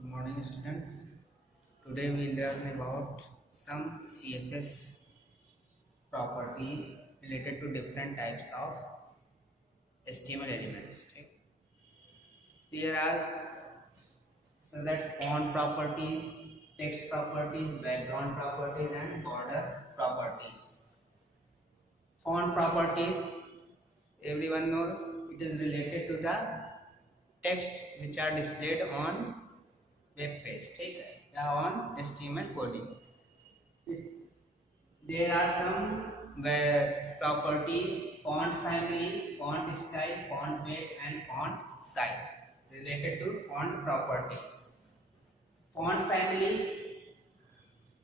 Good morning, students. Today we learn about some CSS properties related to different types of HTML elements. Okay? There are so that font properties, text properties, background properties, and border properties. Font properties, everyone knows it is related to the text which are displayed on web page, ठीक है, या on HTML coding. There are some properties: font family, font style, font weight, and font size related to font properties. Font family,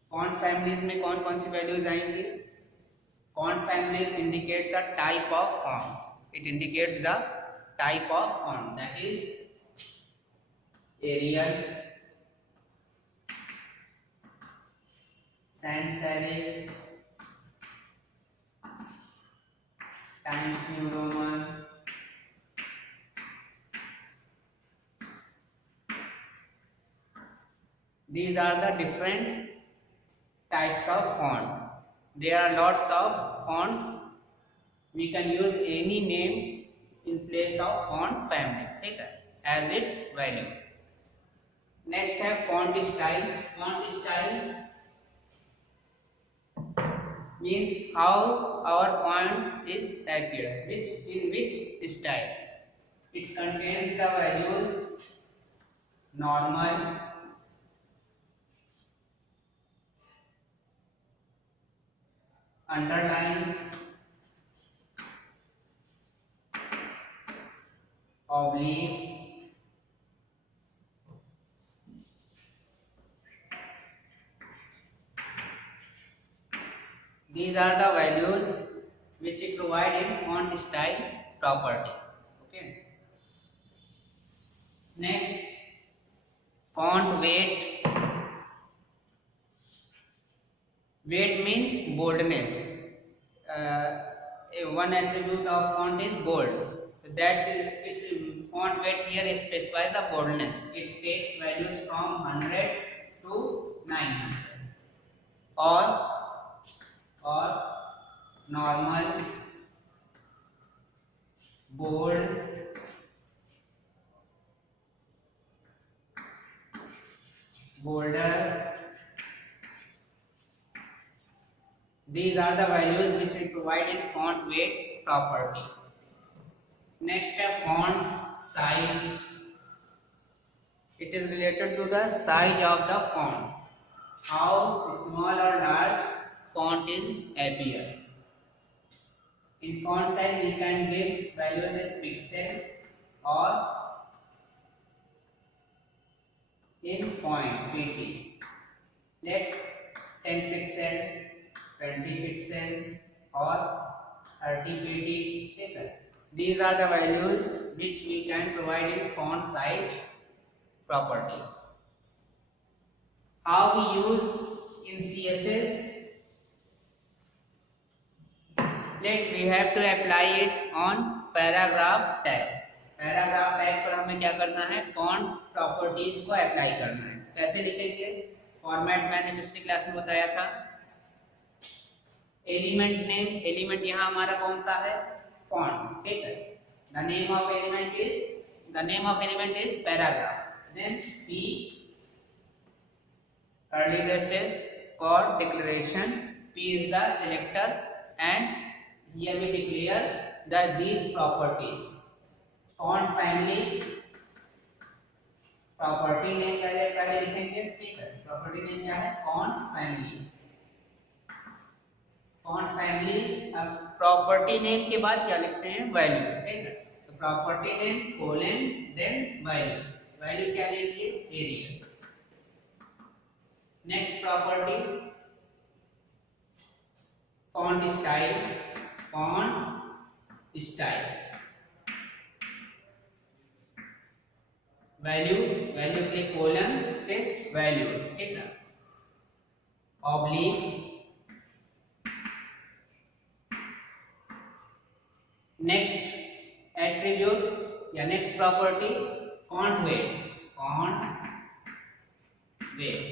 font families में कौन कौन सी values आएंगी? Font families indicate the type of font. It indicates the type of font, that is Arial, sans serif, Times New Roman, these are the different types of font. There are lots of fonts. We can use any name in place of font family, okay, as its value. Next है font style. Font style means how our font is appear, in which style. It contains the values normal, underline, oblique, these are the values which we provide in font style property. Okay. Next, font weight. Weight means boldness. One attribute of font is bold. So that font weight here specifies the boldness. It takes values from 100 to 900. Or normal, bold, bolder. These are the values which we provide in font weight property. Next है font size. It is related to the size of the font. How small or large font is appear. In font size we can give values in pixel or in point pt. Let 10 pixel, 20 pixel or 30 pt. These are the values which we can provide in font size property. How we use in CSS? We have to apply it on paragraph tag. Paragraph tag पर हमें क्या करना है? Font properties को apply करना है. कैसे लिखेंगे? फॉर्मेट मैंने पिछली क्लास में बताया था. एलिमेंट नेम, एलिमेंट यहाँ हमारा कौन सा है? फॉन्ट, ठीक है. The name of element is paragraph. Then p curly braces for declaration. P is the selector and here we declare these properties. Font family, property name पहले लिखेंगे, ठीक है. प्रॉपर्टी नेम क्या है? Font family. Font family. अब property name के बाद क्या लिखते हैं? वैल्यू, ठीक है. तो property name colon then value. Value क्या लेंगे? Arial. Next property font style. Font style value के लिए कोलन फिर वैल्यू, ठीक है. ऑब्लिक. नेक्स्ट एट्रीब्यूट या next property font weight. Font weight,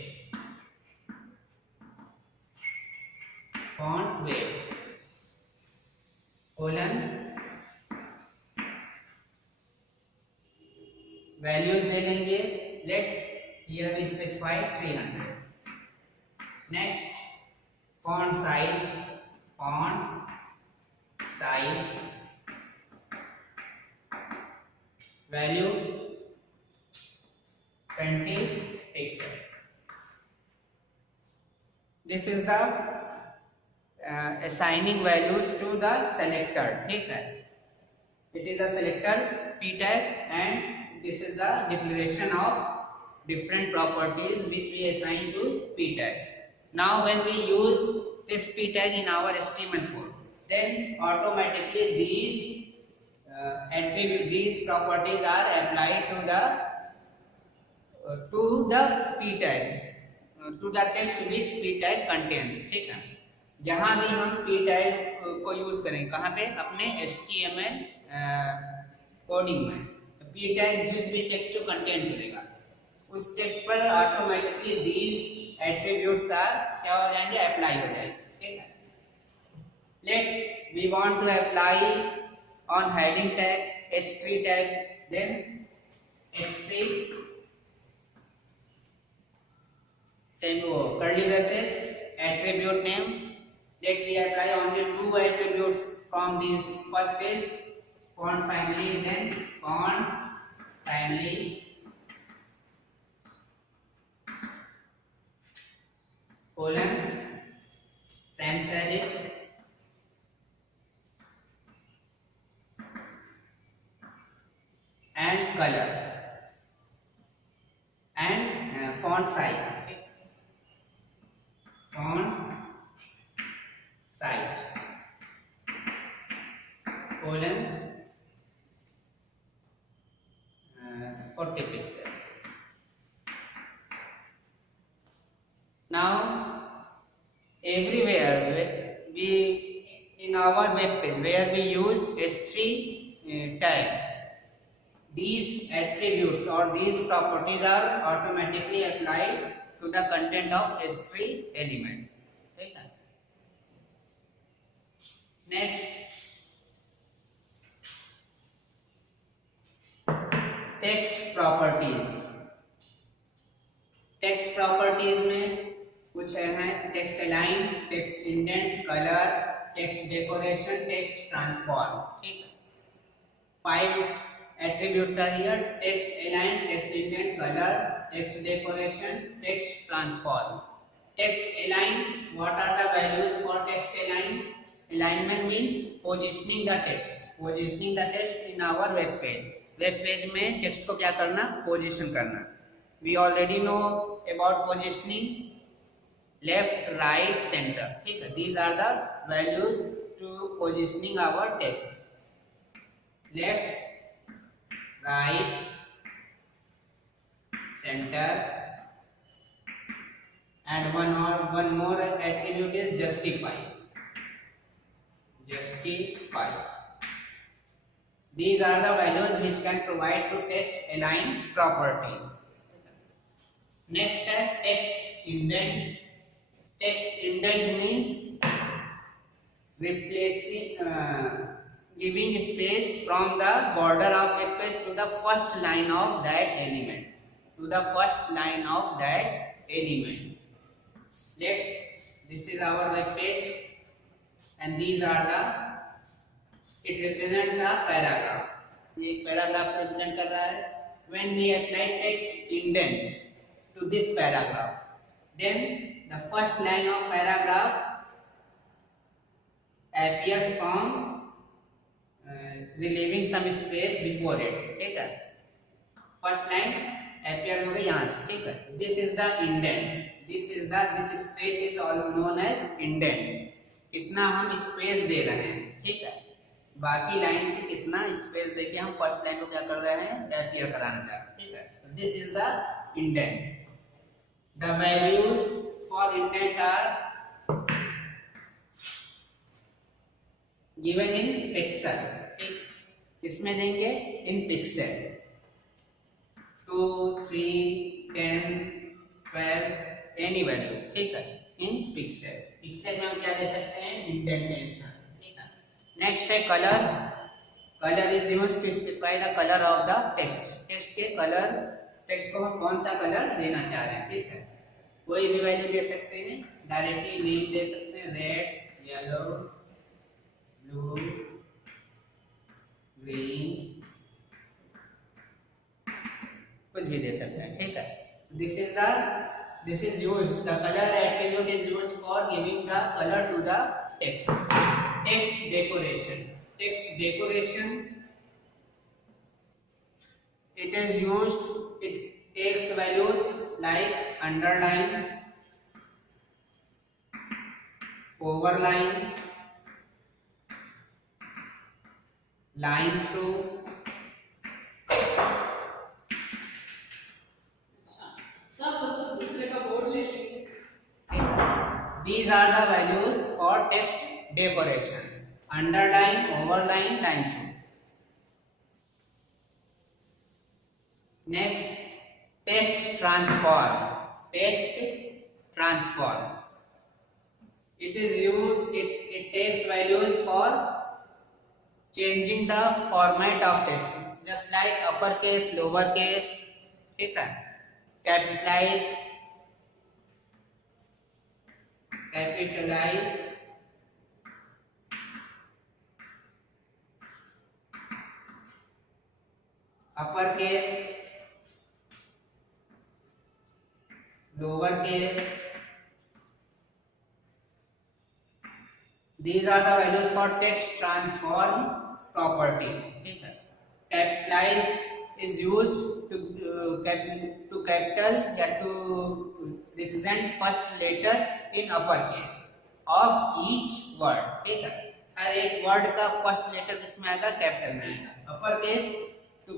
font weight, colon, values ले लेंगे, let here we specify 300. Next, font size value 20 pixel. This is the assigning values to the selector. ठीक है, it is a selector p tag and this is the declaration of different properties which we assign to p tag. Now when we use this p tag in our HTML code, then automatically these properties are applied to the p tag, to the text which p tag contains. ठीक है, जहां भी हम p tag को use करें, कहां पे, अपने HTML कोडिंग में, p tag जिस भी टेक्स्ट को कंटेन करेगा उस टेक्स्ट पर ऑटोमेटिकली these attributes are क्या हो जाएंगे, अप्लाई हो जाएंगे. ठीक है, let we want to apply on heading tag h3 tag, then h3 same curly braces attribute name, let we apply only two attributes from these. First is font family, then font family colon sans serif and color and font size. Font size colon 40 pixel. Now everywhere we in our web page where we use h3 tag, these attributes or these properties are automatically applied to the content of h3 element. Okay. Next, text properties. Text properties में कुछ है text align, text indent, colour, text decoration, text transform. ठीक है, 5 attributes are here: text align, text indent, color, text decoration, text transform. Text align, what are the values for text align? Alignment means positioning the text in our web page. Web page में text को क्या करना, position करना. We already know about positioning, left, right, center. ठीक है, these are the values to positioning our text. Left, right, center, and one more attribute is justify. These are the values which can provide to text align property. Next है text indent. Text indent means replacing, giving space from the border of web page to the first line of that element. This is our web page, and these are it represents a paragraph. ये एक paragraph represent कर रहा है. When we apply text indent to this paragraph, then the first line of paragraph appears from relieving some space before it. ठीक है, first line appear होगा यहाँ से. ठीक है, this is the indent. This space is all known as indent. कितना हम space दे रहे हैं. ठीक है, बाकी लाइन से कितना स्पेस देके हम फर्स्ट लाइन को क्या कर रहे हैं, अपीयर कराना चाहते हैं. ठीक है, तो this is the indent. The values for indent are given in pixel. इसमें देंगे इन पिक्सल 2, 3, 10, 12 एनी वैल्यूज, ठीक है, इन पिक्सल। पिक्सल में हम क्या दे सकते हैं, इंडेंटेशन, ठीक है। नेक्स्ट है colour. Colour is used to specify the colour of the text. Text के कलर, टेक्स्ट को हम कौन सा कलर देना चाह रहे हैं, ठीक है। कोई भी वैल्यू दे सकते हैं, डायरेक्टली नेम दे सकते हैं, रेड, येलो, ब्लू, ग्रीन, कुछ भी दे सकते हैं, ठीक है। This is used, the color attribute is used for giving the color to the text. Text decoration. Text decoration, it is used, it takes values like underline, overline, line through, these are the values for text decoration. Underline, overline, line through. Next, text transform. Text transform. It is used. It takes values for changing the format of text, just like uppercase, lowercase, ठीक है, capitalize, capitalize, uppercase, lowercase. These are the values for text transform property, ठीक है। Capitalize is used to capital या to represent first letter in uppercase of each word, ठीक है। हर एक word का first letter किसमें आएगा, कैपिटल में आएगा। uppercase to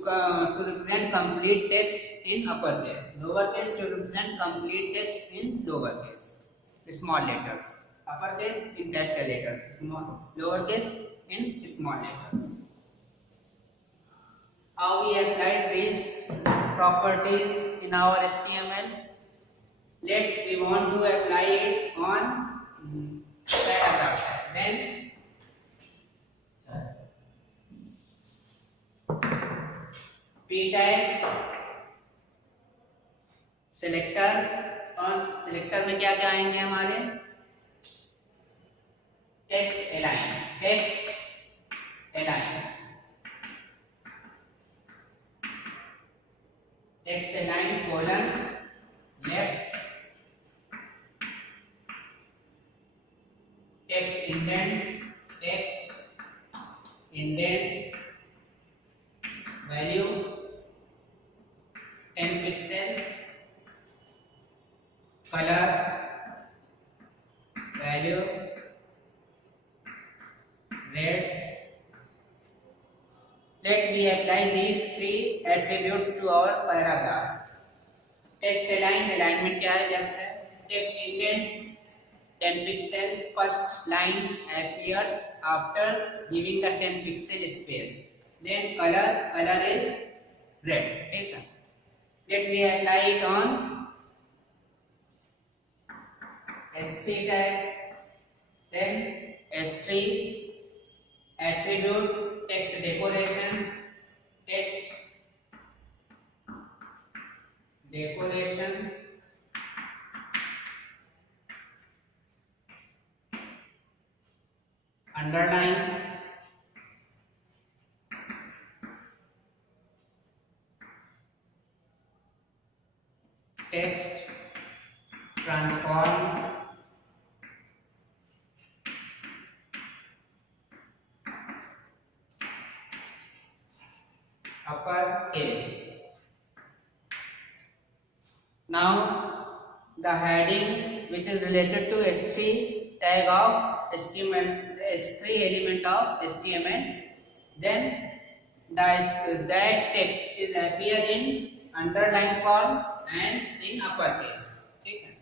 represent complete text in uppercase, lowercase to represent complete text in lowercase, small letters, uppercase in capital letters, small lowercase in small letters. How we apply these properties in our HTML? We want to apply it on paragraph. Then p tag selector, और selector में क्या क्या आएंगे हमारे, text align, text align, text align colon left, text indent, text indent value 10 pixel, color value red. Let me apply these three attributes to our paragraph. Text align, alignment क्या है, left है। Text indent 10 pixel, first line appears after giving the 10 pixel space. Then color is red, ठीक है। Let me apply it on S3 tag, then S3 attribute text decoration, text decoration, underline, text transform, uppercase. Now the heading which is related to S3 tag of HTML, S3 element of HTML, then that text is appear in underline form and in uppercase. Okay.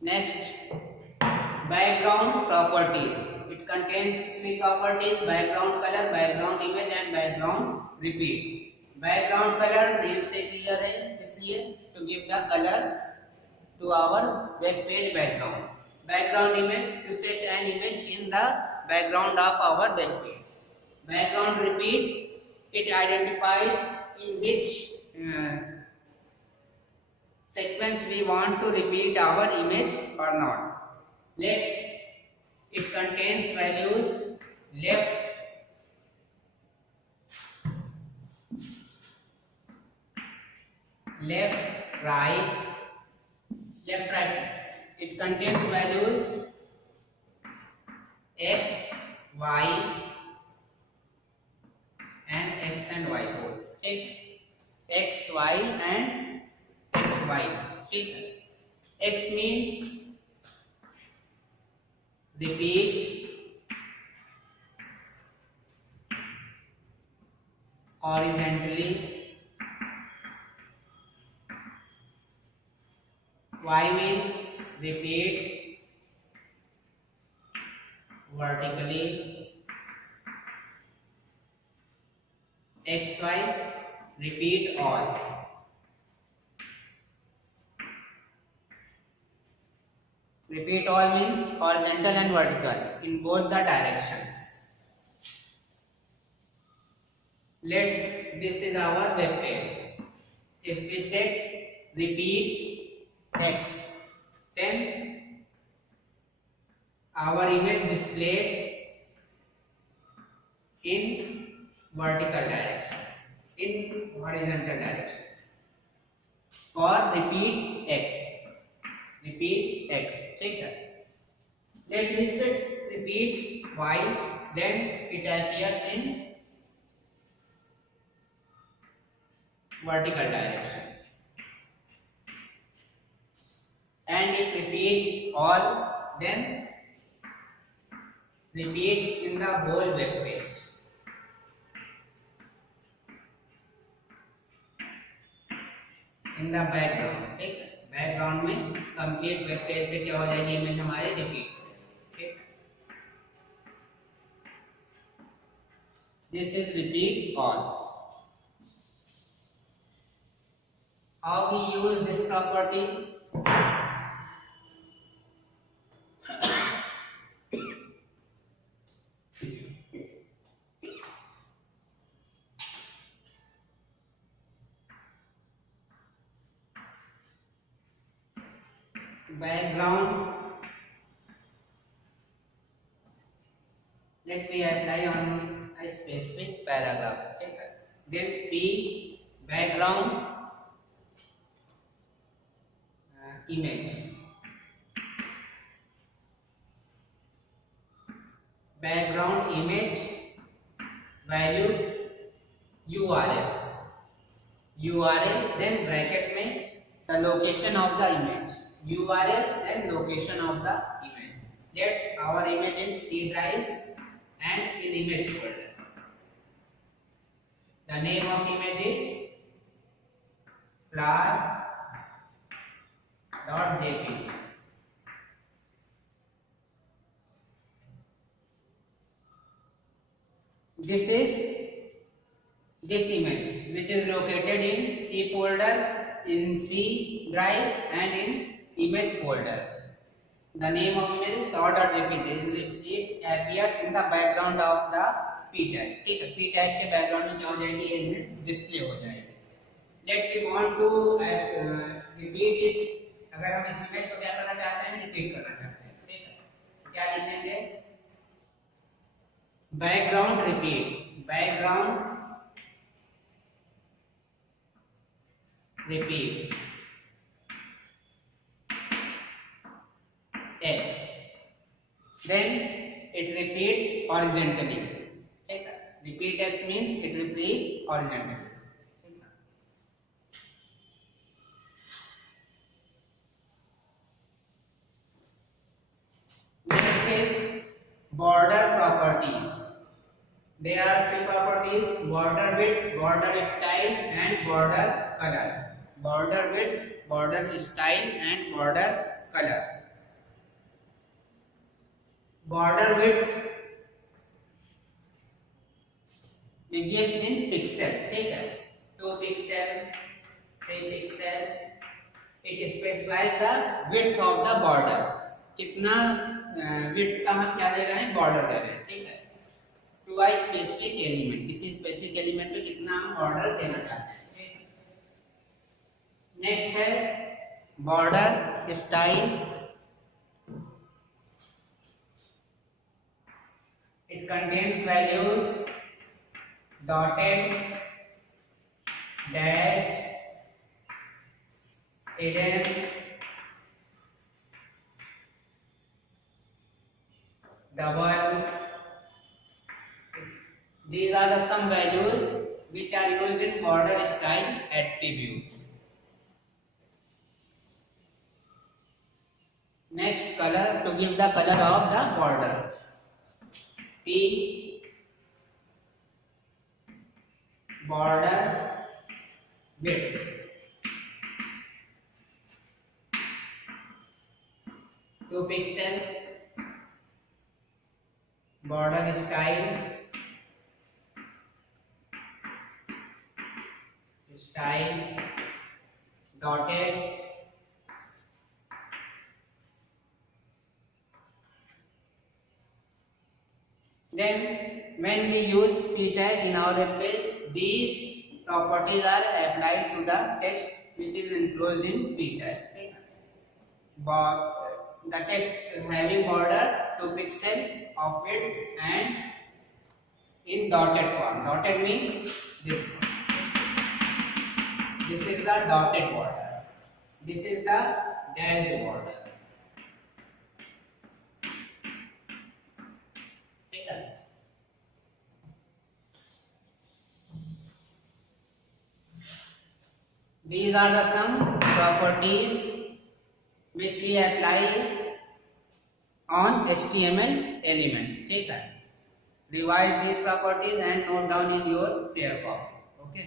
Next, background properties. It contains three properties: background color, background image and background repeat. Background color name से clear है, इसलिए to give the color to our web page background. Background image to set an image in the background of our web page. Background repeat, it identifies in which sequence we want to repeat our image or not. Let it contains values left, right. It contains values x, y and x and y both. Okay? X, y and x, y. Okay? X means repeat horizontally. Y means repeat vertically. X, Y repeat all. Repeat all means horizontal and vertical in both the directions. This is our web page. If we set repeat X, then our image displayed in vertical direction, in horizontal direction. For repeat X, ठीक है. Let me set repeat Y, then it appears in vertical direction. And if repeat all, then repeat in the whole web page. In the background, ठीक है. Background में complete web page पे क्या हो जाएगी, image हमारे रिपीट. ठीक, this is repeat all. How we use this property? Background, let me apply on a specific paragraph. Okay. Then P background image, background image value URL, then bracket में the location of the image. URL then location of the image. Let our image in C drive and in image folder. The name of image is flower.jpg. This is this image which is located in C folder, in C drive and in image folder. The name of image is flower.jpg. It appears in the background of the p tag. ठीक है, p tag के background में क्या हो जाएगी, ये image display हो जाएगी. Let we want to repeat it. अगर हम इस इमेज को क्या करना चाहते हैं, रिपीट करना चाहते हैं. ठीक है, क्या लिखेंगे? Background repeat, background repeat X, then it repeats horizontally. Okay. Repeat X means it repeats horizontally. Next is border properties. There are three properties: border width, border style and border color. Border width, border style and border color. Border width it gives in pixel, ठीक है, 2 pixel, 3 pixel. It specifies the width of the border, कितना width का हम क्या दे रहे हैं, border दे रहे हैं, ठीक है. To a specific element, किसी specific element पे कितना हम border देना चाहते हैं, ठीक है. Next है border style. It contains values dotted, dashed, hidden, double. These are the some values which are used in border style attribute. Next, color, to give the color of the border. P, border width, two pixel, border style, dotted, then when we use p tag in our web page, these properties are applied to the text which is enclosed in p tag. The text having border 2 pixel of width and in dotted form. Dotted means this one. This is the dotted border. This is the dashed border. These are the some properties which we apply on HTML elements. ठीक है. Revise these properties and note down in your prayer copy. Okay.